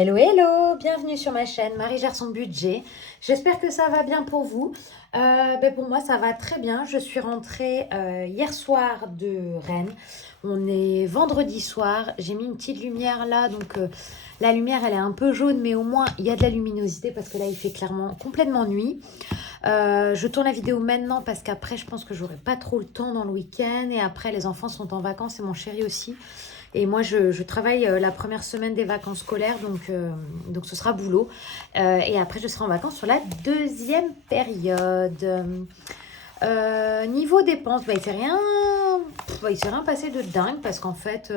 Hello, hello, bienvenue sur ma chaîne Marie gère son budget. J'espère que ça va bien pour vous. Pour moi, ça va très bien. Je suis rentrée hier soir de Rennes. On est vendredi soir. J'ai mis une petite lumière là, donc la lumière elle est un peu jaune, mais au moins il y a de la luminosité parce que là il fait clairement complètement nuit. Je tourne la vidéo maintenant parce qu'après je pense que j'aurai pas trop le temps dans le week-end et après les enfants sont en vacances et mon chéri aussi. Et moi, je travaille la première semaine des vacances scolaires, donc ce sera boulot. Et après, je serai en vacances sur la deuxième période. Niveau dépenses, il s'est rien passé de dingue parce qu'en fait,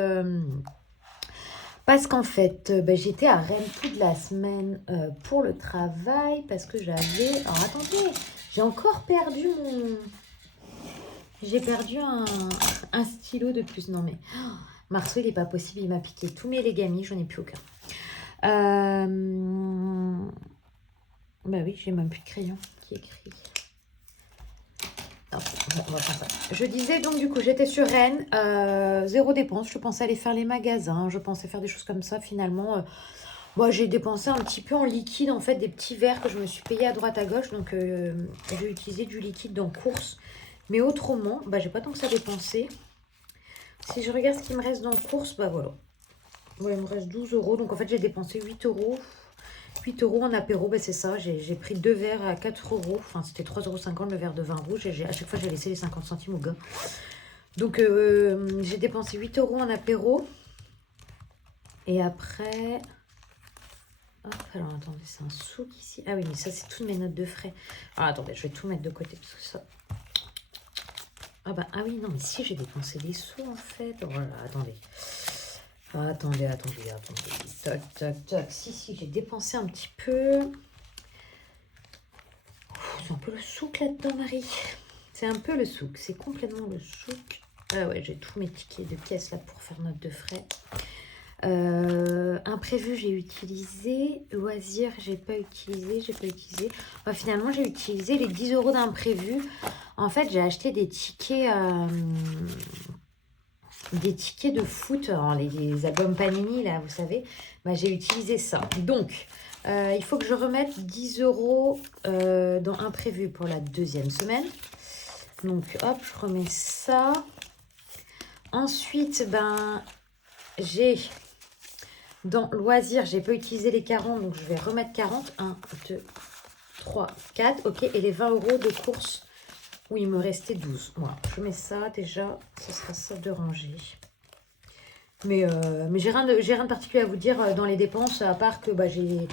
j'étais à Rennes toute la semaine pour le travail parce que j'avais... Alors attendez, j'ai encore perdu mon... J'ai perdu un stylo de plus. Non mais... Marceau, il n'est pas possible, il m'a piqué tous mes Legami, j'en ai plus aucun. Bah oui, j'ai même plus de crayon qui écrit. Non, on va faire ça. Je disais donc du coup, j'étais sur Rennes, zéro dépense. Je pensais aller faire les magasins, je pensais faire des choses comme ça. Finalement, moi j'ai dépensé un petit peu en liquide, en fait, des petits verres que je me suis payé à droite à gauche. Donc j'ai utilisé du liquide dans course. Mais autrement, j'ai pas tant que ça dépensé. Si je regarde ce qui me reste dans course, voilà. Ouais, il me reste 12 euros. Donc en fait, j'ai dépensé 8 euros. 8 euros en apéro, c'est ça. J'ai pris deux verres à 4 euros. Enfin, c'était 3,50 € le verre de vin rouge. Et à chaque fois, j'ai laissé les 50 centimes au gars. Donc, j'ai dépensé 8 euros en apéro. Et après... Hop, alors attendez, c'est un souk ici. Ah oui, mais ça, c'est toutes mes notes de frais. Alors attendez, je vais tout mettre de côté. Parce que ça... Ah oui, non, mais si, j'ai dépensé des sous, en fait. Voilà, attendez. Attendez. Toc. Si, j'ai dépensé un petit peu. C'est un peu le souk là-dedans, Marie. C'est un peu le souk. C'est complètement le souk. Ah ouais, j'ai tous mes tickets de caisse là pour faire note de frais. Imprévu, j'ai utilisé. Loisir, j'ai pas utilisé. Finalement, j'ai utilisé les 10 euros d'imprévu. En fait, j'ai acheté des tickets... de foot, alors les albums Panini, là, vous savez, j'ai utilisé ça. Donc, il faut que je remette 10 euros dans imprévu pour la deuxième semaine. Donc, hop, je remets ça. Ensuite, j'ai dans loisirs, j'ai pas utilisé les 40, donc je vais remettre 40. 1, 2, 3, 4. Ok, et les 20 euros de course où il me restait 12. Voilà, je mets ça déjà, ce sera ça de ranger. Mais j'ai rien de particulier à vous dire dans les dépenses, à part que j'ai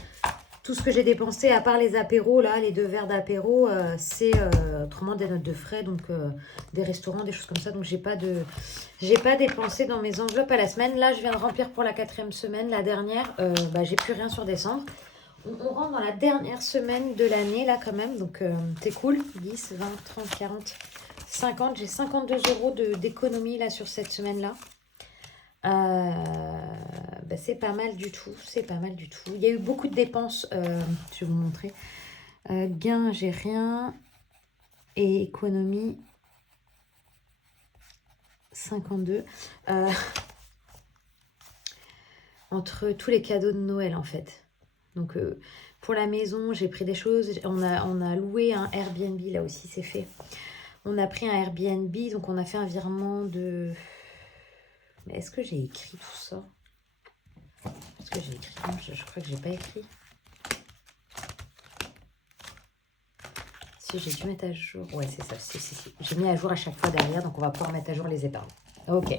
tout ce que j'ai dépensé, à part les apéros, là, les 2 verres d'apéro, c'est autrement des notes de frais, donc des restaurants, des choses comme ça. Donc j'ai pas dépensé dans mes enveloppes à la semaine. Là, je viens de remplir pour la 4e semaine, la dernière. J'ai plus rien sur décembre. On rentre dans la dernière semaine de l'année, là, quand même. Donc c'est cool. 10, 20, 30, 40, 50. J'ai 52 euros d'économie, là, sur cette semaine-là. C'est pas mal du tout, Il y a eu beaucoup de dépenses, je vais vous montrer. Gain, j'ai rien. Et économie, 52. Entre tous les cadeaux de Noël, en fait. Donc, pour la maison, j'ai pris des choses. On a loué un Airbnb, là aussi, c'est fait. On a pris un Airbnb, donc on a fait un virement de... Mais est-ce que j'ai écrit tout ça? Est-ce que j'ai écrit? Non, je crois que j'ai pas écrit. Si, j'ai dû mettre à jour. Ouais, c'est ça. Si. J'ai mis à jour à chaque fois derrière, donc on va pouvoir mettre à jour les épargnes. Ok.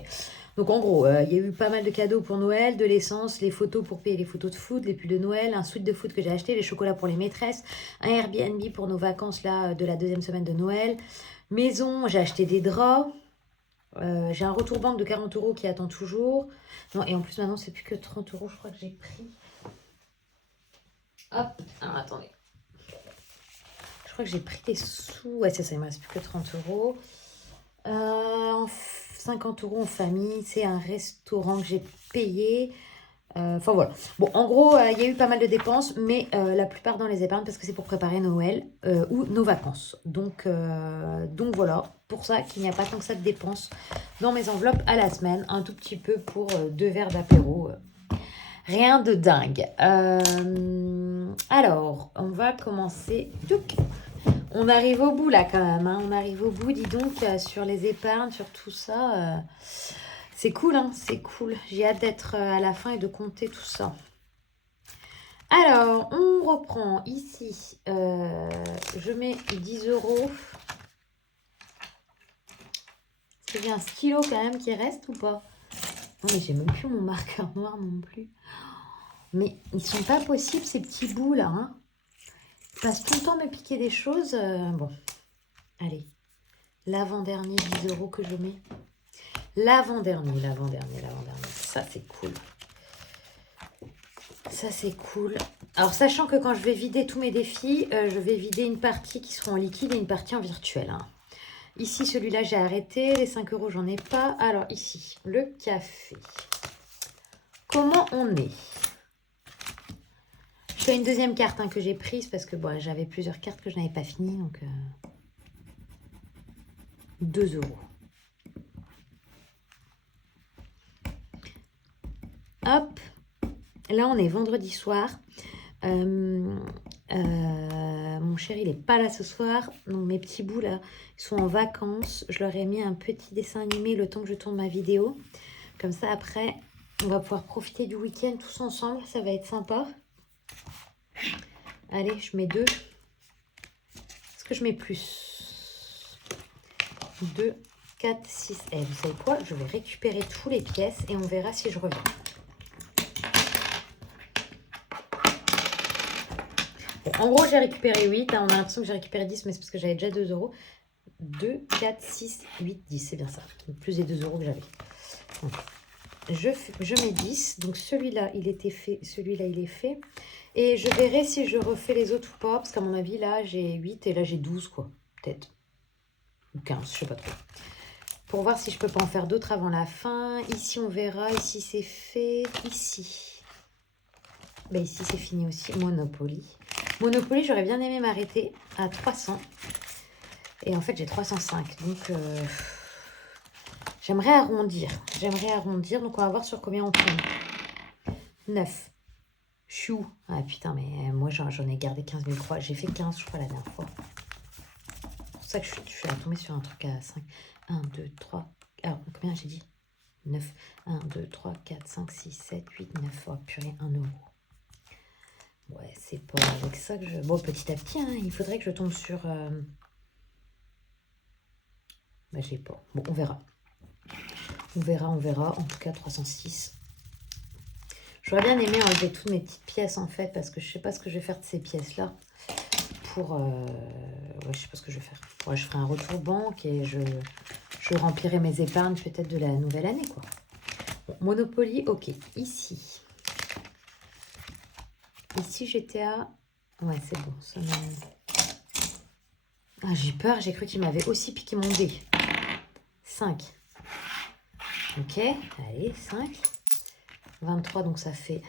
Donc en gros, il y a eu pas mal de cadeaux pour Noël, de l'essence, les photos pour payer les photos de foot, les pulls de Noël, un suite de foot que j'ai acheté, les chocolats pour les maîtresses, un Airbnb pour nos vacances là de la 2e semaine de Noël. Maison, j'ai acheté des draps. J'ai un retour banque de 40 euros qui attend toujours. Non, et en plus maintenant c'est plus que 30 euros, je crois que j'ai pris. Hop, alors attendez. Je crois que j'ai pris des sous. Ouais, c'est ça, il me reste plus que 30 euros. 50 euros en famille, c'est un restaurant que j'ai payé. Enfin voilà. Bon, en gros, il y a eu pas mal de dépenses, mais la plupart dans les épargnes parce que c'est pour préparer Noël ou nos vacances. Donc voilà, pour ça qu'il n'y a pas tant que ça de dépenses dans mes enveloppes à la semaine. Un tout petit peu pour 2 verres d'apéro. Rien de dingue. Alors, on va commencer. Touc. On arrive au bout là quand même. Hein. On arrive au bout, dis donc, sur les épargnes, sur tout ça. C'est cool, hein, c'est cool. J'ai hâte d'être à la fin et de compter tout ça. Alors, on reprend ici. Je mets 10 euros. Est-ce que j'ai un stylo quand même qui reste ou pas? Non, mais j'ai même plus mon marqueur noir non plus. Mais ils sont pas possibles ces petits bouts là. Hein. Ils passent tout le temps à me piquer des choses. Bon, allez. L'avant-dernier 10 euros que je mets. L'avant-dernier. Ça, c'est cool. Ça, c'est cool. Alors, sachant que quand je vais vider tous mes défis, je vais vider une partie qui sera en liquide et une partie en virtuel. Hein. Ici, celui-là, j'ai arrêté. Les 5 euros, j'en ai pas. Alors, ici, le café. Comment on est? Je fais une deuxième carte que j'ai prise parce que bon, j'avais plusieurs cartes que je n'avais pas finies. Donc, 2 euros. Hop. Là, on est vendredi soir. Mon chéri, il n'est pas là ce soir. Donc, mes petits bouts, là, ils sont en vacances. Je leur ai mis un petit dessin animé le temps que je tourne ma vidéo. Comme ça, après, on va pouvoir profiter du week-end tous ensemble. Ça va être sympa. Allez, je mets 2. Est-ce que je mets plus? 2, 4, 6. Et vous savez quoi? Je vais récupérer toutes les pièces et on verra si je reviens. Bon, en gros, j'ai récupéré 8. Hein, on a l'impression que j'ai récupéré 10, mais c'est parce que j'avais déjà 2 euros. 2, 4, 6, 8, 10. C'est bien ça. Plus les 2 euros que j'avais. Je mets 10. Donc, celui-là, il était fait. Celui-là, il est fait. Et je verrai si je refais les autres ou pas. Parce qu'à mon avis, là, j'ai 8 et là, j'ai 12, quoi. Peut-être. Ou 15, je sais pas trop. Pour voir si je peux pas en faire d'autres avant la fin. Ici, on verra. Ici, c'est fait. Ici. Ben, ici, c'est fini aussi. Monopoly. Monopoly, j'aurais bien aimé m'arrêter à 300. Et en fait, j'ai 305. Donc, j'aimerais arrondir. Donc, on va voir sur combien on tombe. 9. Chou. Ah putain, mais moi, j'en ai gardé 15 000 croix. J'ai fait 15, je crois, la dernière fois. C'est pour ça que je suis tombée sur un truc à 5. 1, 2, 3. Alors, combien j'ai dit? 9. 1, 2, 3, 4, 5, 6, 7, 8, 9. Oh, purée, 1 euro. Ouais, c'est pas avec ça que je... Bon, petit à petit, hein, il faudrait que je tombe sur... Bah, j'ai pas. Bon, on verra. On verra. En tout cas, 306. J'aurais bien aimé enlever toutes mes petites pièces, en fait, parce que je sais pas ce que je vais faire de ces pièces-là. Pour... Ouais, je sais pas ce que je vais faire. Ouais, je ferai un retour banque et je remplirai mes épargnes peut-être de la nouvelle année, quoi. Bon, Monopoly, ok. Ici, j'étais à... Ouais, c'est bon. Ça ah, j'ai peur. J'ai cru qu'il m'avait aussi piqué mon dé. 5. Ok. Allez, 5. 23, donc ça fait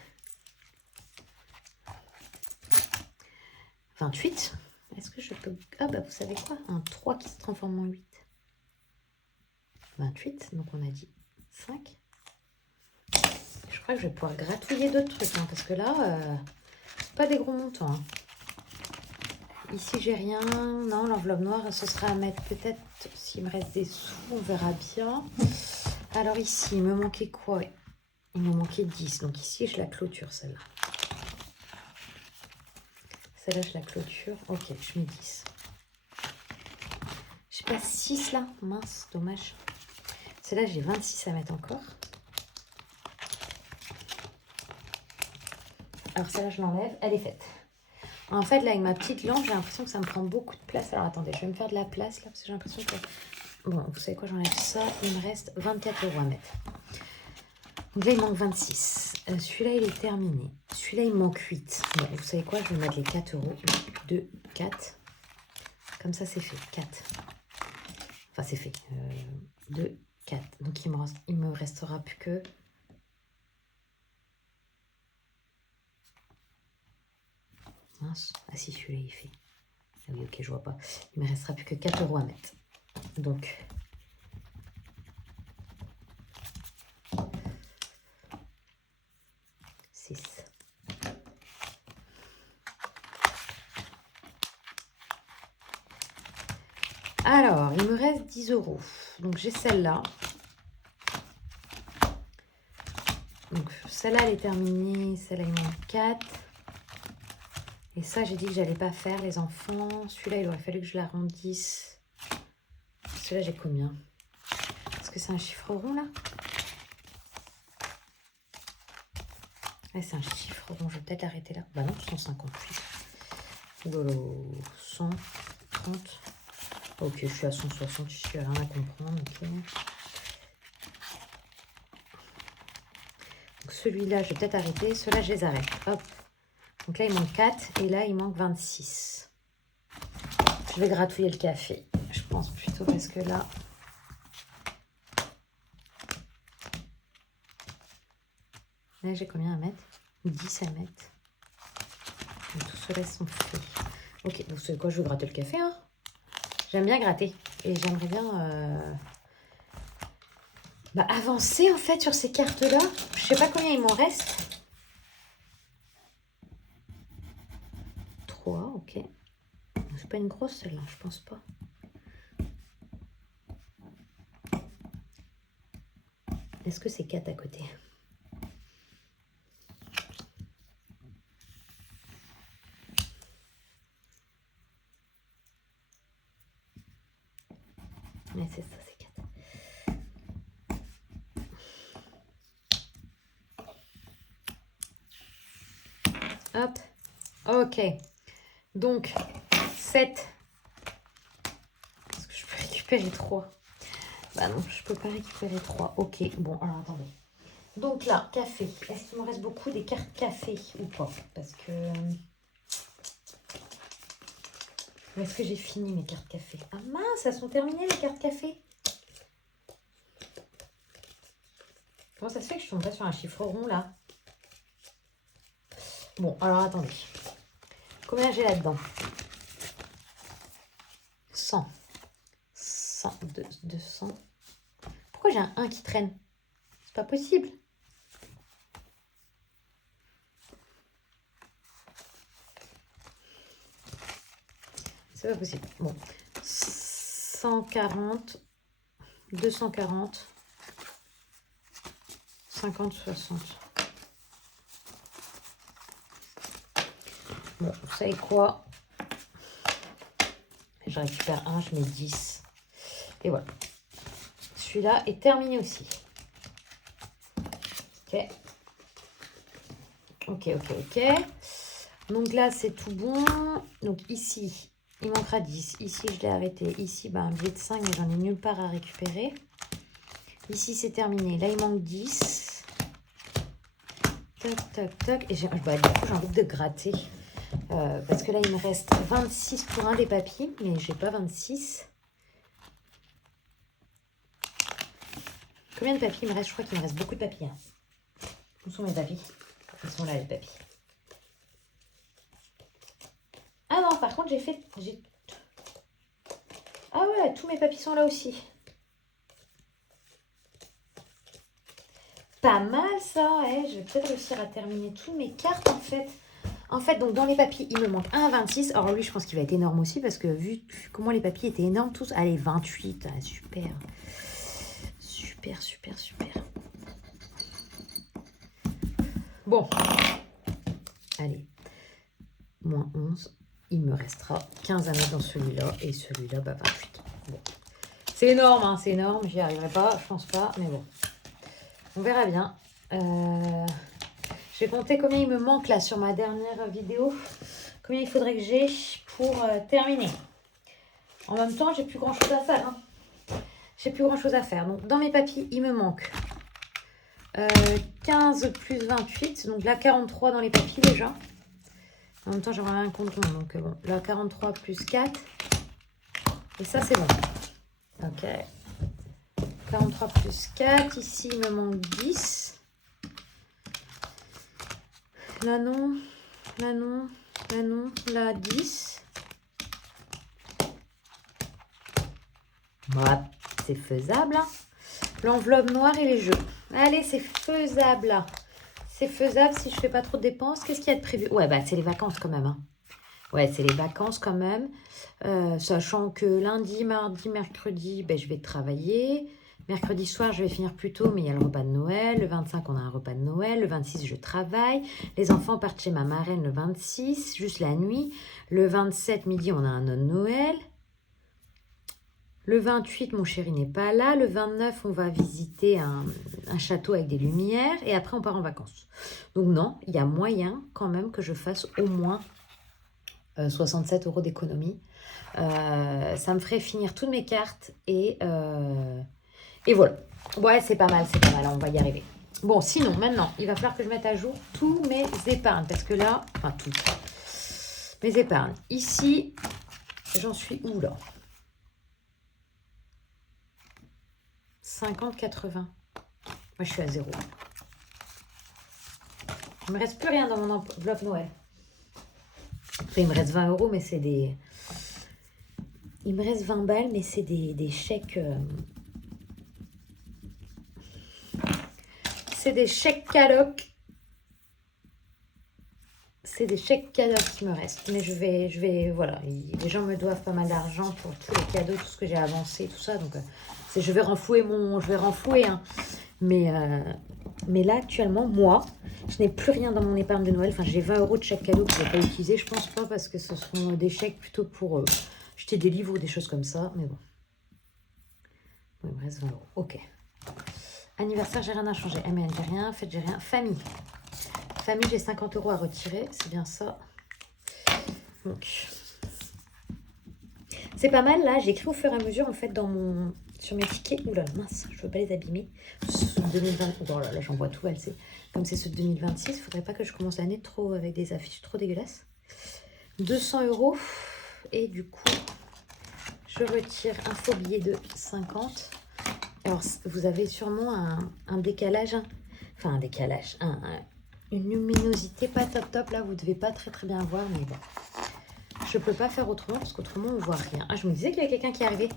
28. Est-ce que je peux... Ah bah vous savez quoi? Un 3 qui se transforme en 8. 28, donc on a dit 5. Je crois que je vais pouvoir gratouiller d'autres trucs, hein, parce que là, c'est pas des gros montants. Hein. Ici, j'ai rien. Non, l'enveloppe noire, ce sera à mettre peut-être s'il me reste des sous, on verra bien. Alors ici, il me manquait quoi? Il me manquait 10. Donc ici, je la clôture, celle-là. Celle-là, je la clôture. Ok, je mets 10. Je pas 6 là. Mince, dommage. Celle-là, j'ai 26 à mettre encore. Alors celle-là, je l'enlève. Elle est faite. En fait, là, avec ma petite lampe, j'ai l'impression que ça me prend beaucoup de place. Alors attendez, je vais me faire de la place là, parce que j'ai l'impression que... Bon, vous savez quoi, j'enlève ça. Il me reste 24 euros à mettre. Donc là, il manque 26. Celui-là, il est terminé. Celui-là, il manque 8. Bon, vous savez quoi, je vais mettre les 4 euros. 2, 4. Comme ça, c'est fait. 4. Enfin, c'est fait. 2, 4. Donc, il me restera plus que... Mince. Ah si, celui-là, il fait. Ah oui, ok, je vois pas. Il me restera plus que 4 euros à mettre. Donc... C'est Alors, il me reste 10 euros. Donc, j'ai celle-là. Donc, celle-là, elle est terminée. Celle-là, il manque 4. Et ça, j'ai dit que j'allais pas faire, les enfants. Celui-là, il aurait fallu que je l'arrondisse. Celui-là, j'ai combien? Est-ce que c'est un chiffre rond, là? Ouais, c'est un chiffre rond. Je vais peut-être l'arrêter là. Bah non, 158. Oh, 130. Ok, je suis à 160. Je suis à rien à comprendre. Ok. Donc, celui-là, je vais peut-être arrêter. Ceux-là, je les arrête. Hop. Donc là, il manque 4 et là, il manque 26. Je vais gratouiller le café. Je pense plutôt parce que là... Là, j'ai combien à mettre? 10 à mettre. Et tout cela sont faits. Ok, donc c'est quoi? Je vais gratter le café. Hein, j'aime bien gratter. Et j'aimerais bien avancer en fait sur ces cartes-là. Je sais pas combien il m'en reste. 3, ok. C'est pas une grosse celle-là, je pense pas. Est-ce que c'est 4 à côté? Mais c'est ça, c'est 4. Hop. Ok. Donc, 7. Est-ce que je peux récupérer 3? Bah non, je peux pas récupérer 3. Ok, bon, alors attendez. Donc là, café. Est-ce qu'il me reste beaucoup des cartes café ou pas? Parce que... Où est-ce que j'ai fini mes cartes café? Ah mince, elles sont terminées les cartes café. Comment ça se fait que je tombe pas sur un chiffre rond là? Bon, alors attendez. Combien j'ai là-dedans? 100. 100, 200. Pourquoi j'ai un 1 qui traîne? C'est pas possible. C'est pas possible. Bon. 140. 240. 50, 60. Bon, vous savez quoi? Je récupère 1, je mets 10. Et voilà. Celui-là est terminé aussi. Ok. Ok, ok, ok. Donc là, c'est tout bon. Donc ici, il manquera 10. Ici, je l'ai arrêté. Ici, un billet de 5, mais j'en ai nulle part à récupérer. Ici, c'est terminé. Là, il manque 10. Tac, tac, tac. Et du coup, j'ai envie de gratter. Parce que là, il me reste 26 pour un des papis, mais j'ai pas 26. Combien de papis il me reste? Je crois qu'il me reste beaucoup de papis. Hein. Où sont mes papis? Ils sont là, les papis. Ah non, par contre, Ah ouais, tous mes papis sont là aussi. Pas mal ça, ouais. Je vais peut-être réussir à terminer toutes mes cartes en fait. En fait, donc dans les papis, il me manque un 26. Alors lui, je pense qu'il va être énorme aussi parce que vu comment les papis étaient énormes tous. Allez, 28, ah, super. Super, super, super. Bon. Allez. Moins 11. Il me restera 15 à mettre dans celui-là. Et celui-là, 28. Bon. C'est énorme, hein, c'est énorme. J'y arriverai pas, je pense pas. Mais bon. On verra bien. Je vais compter combien il me manque là sur ma dernière vidéo. Combien il faudrait que j'ai pour terminer. En même temps, j'ai plus grand chose à faire. Hein. J'ai plus grand chose à faire. Donc, dans mes papiers, il me manque 15 plus 28. Donc là, 43 dans les papiers déjà. En même temps, j'aurai un compte rond. Donc bon, là, 43 plus 4. Et ça, c'est bon. Ok. 43 plus 4. Ici, il me manque 10. Là, non. Là, non. Là, non. Là, 10. Bah, c'est faisable. Hein. L'enveloppe noire et les jeux. Allez, c'est faisable. Là. C'est faisable si je fais pas trop de dépenses. Qu'est-ce qu'il y a de prévu? Ouais, c'est les vacances quand même. Hein. Ouais, c'est les vacances quand même. Sachant que lundi, mardi, mercredi, ben, je vais travailler. Mercredi soir, je vais finir plus tôt, mais il y a le repas de Noël. Le 25, on a un repas de Noël. Le 26, je travaille. Les enfants partent chez ma marraine le 26, juste la nuit. Le 27, midi, on a un autre Noël. Le 28, mon chéri n'est pas là. Le 29, on va visiter un château avec des lumières. Et après, on part en vacances. Donc non, il y a moyen quand même que je fasse au moins 67 € d'économie. Ça me ferait finir toutes mes cartes. Et voilà. Ouais, c'est pas mal, on va y arriver. Bon, sinon, maintenant, il va falloir que je mette à jour tous mes épargnes. Parce que là, enfin, toutes mes épargnes. Ici, j'en suis où là? 50, 80. Moi, je suis à 0. Il me reste plus rien dans mon enveloppe Noël. Enfin, il me reste 20 €, mais c'est des... Il me reste 20 balles, mais c'est des chèques... C'est des chèques calocs. C'est des chèques cadeaux qui me restent. Mais je vais, voilà. Les gens me doivent pas mal d'argent pour tous les cadeaux, tout ce que j'ai avancé, tout ça. Donc, je vais renflouer, hein. Mais là, actuellement, moi, je n'ai plus rien dans mon épargne de Noël. Enfin, j'ai 20 € de chèques cadeaux que je n'ai pas utilisé. Je pense pas parce que ce sont des chèques plutôt pour acheter des livres ou des choses comme ça. Mais bon. Il me reste 20 €. Ok. Anniversaire, j'ai rien à changer. MN, j'ai rien. Fête, j'ai rien. Famille. Famille, j'ai 50 € à retirer. C'est bien ça. Donc, c'est pas mal là. J'écris au fur et à mesure en fait sur mes tickets. Oula, mince, je veux pas les abîmer. Ceux de 2020. Oh là là, j'en vois tout. Comme c'est ceux de 2026, il faudrait pas que je commence l'année trop avec des affiches trop dégueulasses. 200 €. Et du coup, je retire un faux billet de 50. Alors, vous avez sûrement un décalage. Enfin, un décalage. Une luminosité pas top là. Vous devez pas très bien voir, mais bon. Je peux pas faire autrement parce qu'autrement on voit rien. Ah, je me disais qu'il y avait quelqu'un qui arrivait.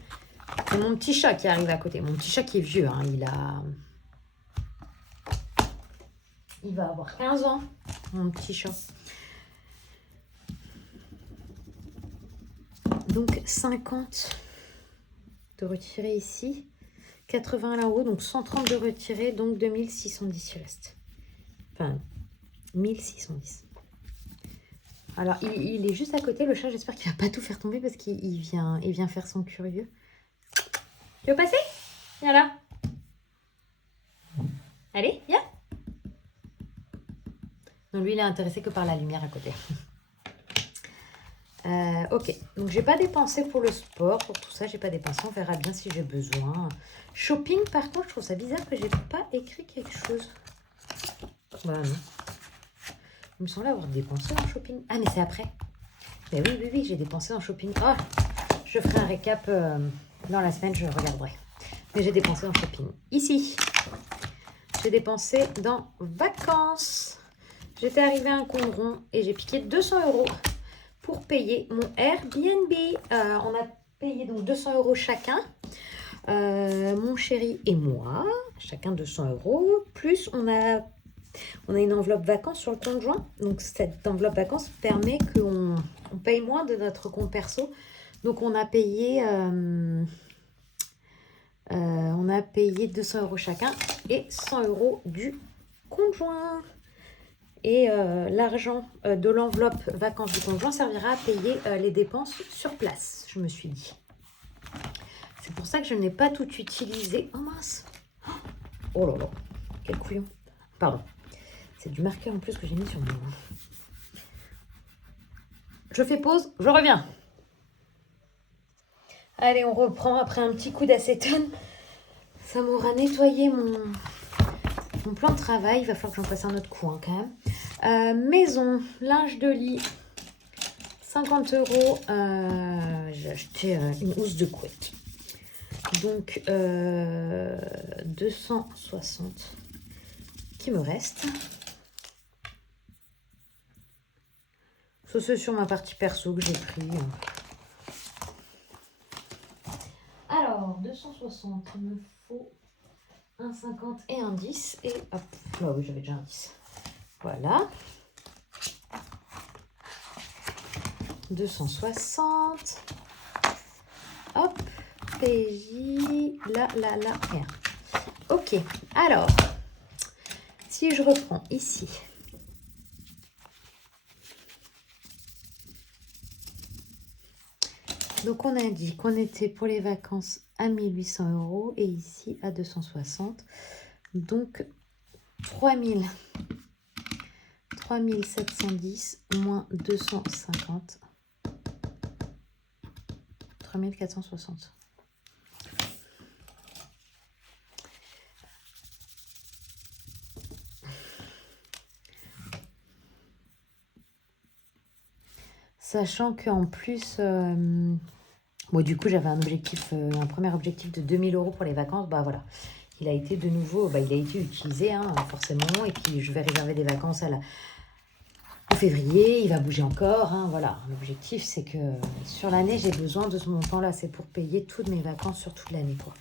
C'est mon petit chat qui arrive à côté. Mon petit chat qui est vieux. Hein. Il va avoir 15 ans, mon petit chat. Donc 50 de retirer ici. 80 là-haut. Donc 130 de retirer. Donc 2610 il reste. Enfin, 1610. Alors, il est juste à côté, le chat. J'espère qu'il va pas tout faire tomber parce qu'il vient faire son curieux. Tu veux passer? Viens là. Allez, viens. Donc, lui, il est intéressé que par la lumière à côté. Ok, donc j'ai pas dépensé pour le sport, pour tout ça, j'ai pas dépensé. On verra bien si j'ai besoin. Shopping, par contre, je trouve ça bizarre que j'ai pas écrit quelque chose. Bah non. Il me semblait avoir dépensé en shopping. Ah, mais c'est après. Mais oui, j'ai dépensé en shopping. Oh, je ferai un récap dans la semaine, je regarderai. Mais j'ai dépensé en shopping. Ici, j'ai dépensé dans vacances. J'étais arrivée à un compte rond et j'ai piqué 200 € pour payer mon Airbnb. On a payé donc 200 € chacun. Mon chéri et moi, chacun 200 €. Plus on a une enveloppe vacances sur le compte joint. Donc cette enveloppe vacances permet qu'on paye moins de notre compte perso. Donc on a payé 200 € chacun et 100 € du conjoint. Et l'argent de l'enveloppe vacances du conjoint servira à payer les dépenses sur place, je me suis dit. C'est pour ça que je n'ai pas tout utilisé. Oh mince! Oh là là, quel couillon. Pardon. C'est du marqueur en plus que j'ai mis sur mon... Je fais pause, je reviens. Allez, on reprend après un petit coup d'acétone. Ça m'aura nettoyé mon plan de travail. Il va falloir que j'en fasse un autre coup hein, quand même. Maison, linge de lit, 50 €. J'ai acheté une housse de couette. Donc 260 qui me reste. Ça c'est sur ma partie perso que j'ai pris. Alors 260, il me faut un 50 et un 10. Et hop, bah oui j'avais déjà un 10. Voilà. 260. Hop, PJ, là, rien. Ok, alors, si je reprends ici. Donc, on a dit qu'on était pour les vacances à 1800 € et ici à 260. Donc, 3710 moins 250. 3460. Sachant qu'en plus, bon, du coup, j'avais un premier objectif de 2000 € pour les vacances. Bah voilà, il a été de nouveau, il a été utilisé, hein, forcément. Et puis, je vais réserver des vacances en février. Il va bouger encore, hein, voilà. L'objectif, c'est que sur l'année, j'ai besoin de ce montant-là. C'est pour payer toutes mes vacances sur toute l'année, quoi.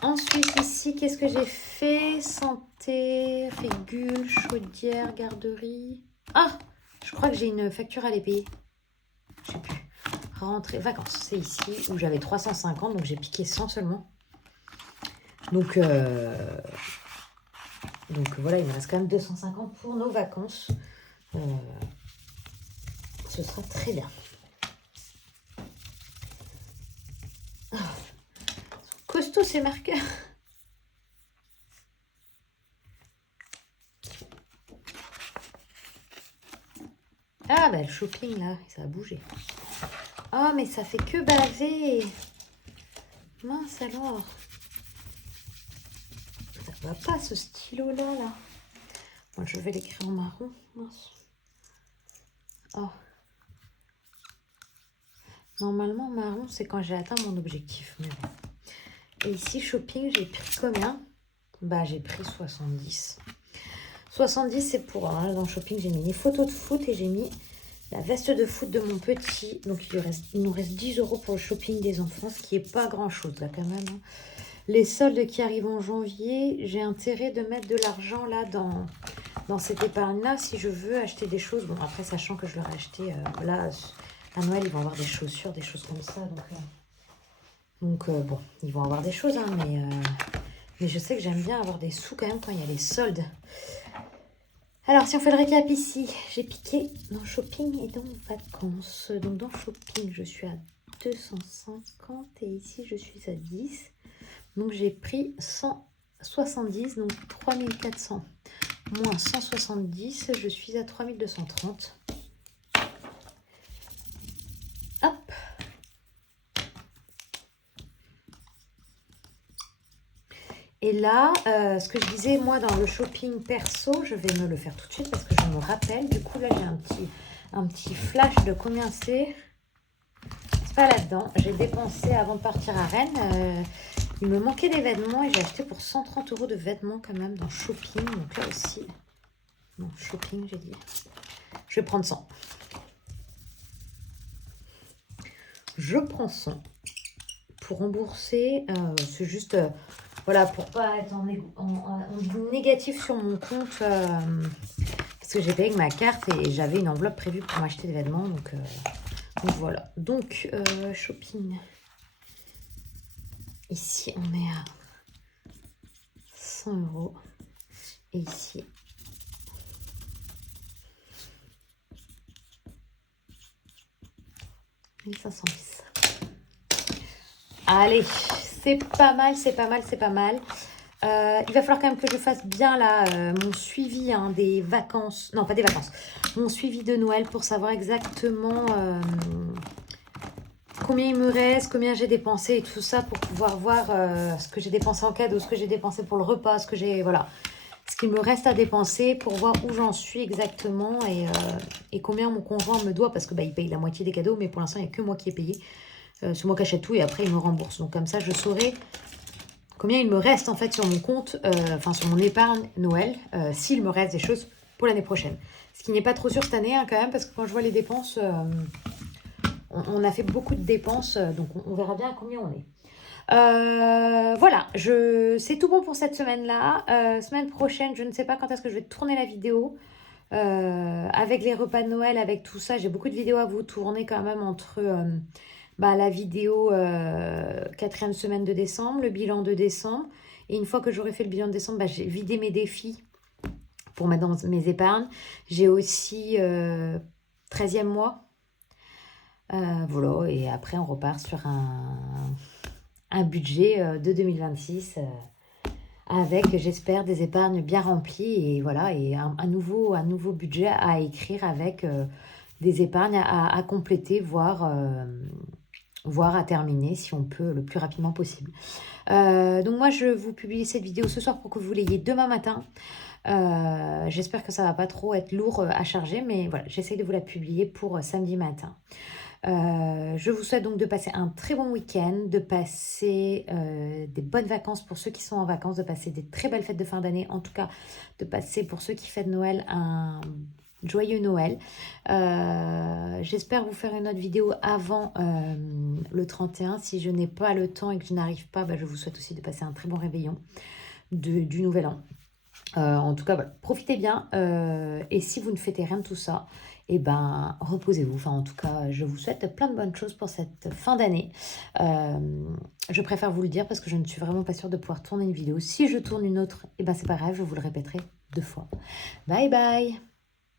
Ensuite, ici, qu'est-ce que j'ai fait? Santé, régule, chaudière, garderie. Ah, je crois que j'ai une facture à les payer. Je sais plus. Rentrée, vacances, c'est ici où j'avais 350, donc j'ai piqué 100 seulement. Donc voilà, il me reste quand même 250 pour nos vacances. Ce sera très bien. Oh, costaud ces marqueurs. Ah bah le shopping là, ça a bougé. Oh mais ça fait que baver. Mince alors. Ça va pas ce stylo là. Moi je vais l'écrire en marron. Mince. Oh. Normalement marron c'est quand j'ai atteint mon objectif. Mais bon. Et ici shopping j'ai pris combien? Bah j'ai pris 70. 70 c'est pour... Hein, dans shopping j'ai mis les photos de foot et j'ai mis la veste de foot de mon petit. Donc il nous reste 10 € pour le shopping des enfants, ce qui est pas grand chose là quand même. Hein. Les soldes qui arrivent en janvier, j'ai intérêt de mettre de l'argent là dans cette épargne là si je veux acheter des choses. Bon après sachant que je leur ai acheté là à Noël ils vont avoir des chaussures, des choses comme ça. Donc bon ils vont avoir des choses hein, mais je sais que j'aime bien avoir des sous quand même quand il y a les soldes. Alors, si on fait le récap ici, j'ai piqué dans shopping et dans vacances. Donc, dans shopping, je suis à 250 et ici, je suis à 10. Donc, j'ai pris 170, donc 3400 moins 170, je suis à 3230. Hop. Et là, ce que je disais, moi, dans le shopping perso, je vais me le faire tout de suite parce que je me rappelle. Du coup, là, j'ai un petit flash de combien c'est. C'est pas là-dedans. J'ai dépensé avant de partir à Rennes. Il me manquait des vêtements et j'ai acheté pour 130 € de vêtements quand même dans shopping. Donc là aussi, non, shopping, j'ai dit. Je vais prendre 100. Je prends 100 pour rembourser. C'est juste... voilà, pour pas être en négatif sur mon compte, parce que j'ai payé avec ma carte et j'avais une enveloppe prévue pour m'acheter des vêtements. Donc voilà. Donc, shopping. Ici, on est à 100 €. Et ici, et 510. Allez, c'est pas mal, c'est pas mal, c'est pas mal. Il va falloir quand même que je fasse bien là mon suivi hein, des vacances. Non, pas des vacances. Mon suivi de Noël pour savoir exactement combien il me reste, combien j'ai dépensé et tout ça pour pouvoir voir ce que j'ai dépensé en cadeau, ce que j'ai dépensé pour le repas, ce que j'ai... Voilà. Ce qu'il me reste à dépenser pour voir où j'en suis exactement et combien mon conjoint me doit parce que il paye la moitié des cadeaux mais pour l'instant il n'y a que moi qui ai payé. C'est moi qui achète tout et après il me rembourse. Donc comme ça je saurai combien il me reste en fait sur mon compte, enfin sur mon épargne Noël, s'il me reste des choses pour l'année prochaine. Ce qui n'est pas trop sûr cette année hein, quand même parce que quand je vois les dépenses, on a fait beaucoup de dépenses donc on verra bien à combien on est. Voilà, c'est tout bon pour cette semaine-là. Semaine prochaine, je ne sais pas quand est-ce que je vais tourner la vidéo. Avec les repas de Noël, avec tout ça, j'ai beaucoup de vidéos à vous tourner quand même entre la vidéo 4e semaine de décembre, le bilan de décembre. Et une fois que j'aurai fait le bilan de décembre, j'ai vidé mes défis pour mettre dans mes épargnes. J'ai aussi 13e mois. Voilà, et après on repart sur un budget de 2026 avec, j'espère, des épargnes bien remplies et voilà, et un nouveau budget à écrire avec des épargnes à compléter, voire à terminer si on peut le plus rapidement possible. Donc moi, je vous publie cette vidéo ce soir pour que vous l'ayez demain matin. J'espère que ça va pas trop être lourd à charger, mais voilà, j'essaie de vous la publier pour samedi matin. Je vous souhaite donc de passer un très bon week-end, de passer des bonnes vacances pour ceux qui sont en vacances, de passer des très belles fêtes de fin d'année, en tout cas de passer pour ceux qui fêtent Noël un joyeux Noël. J'espère vous faire une autre vidéo avant le 31. Si je n'ai pas le temps et que je n'arrive pas, je vous souhaite aussi de passer un très bon réveillon du Nouvel An. En tout cas, voilà, profitez bien. Et si vous ne fêtez rien de tout ça, reposez-vous. Enfin, en tout cas, je vous souhaite plein de bonnes choses pour cette fin d'année. Je préfère vous le dire parce que je ne suis vraiment pas sûre de pouvoir tourner une vidéo. Si je tourne une autre, c'est pas grave, je vous le répéterai 2 fois. Bye bye!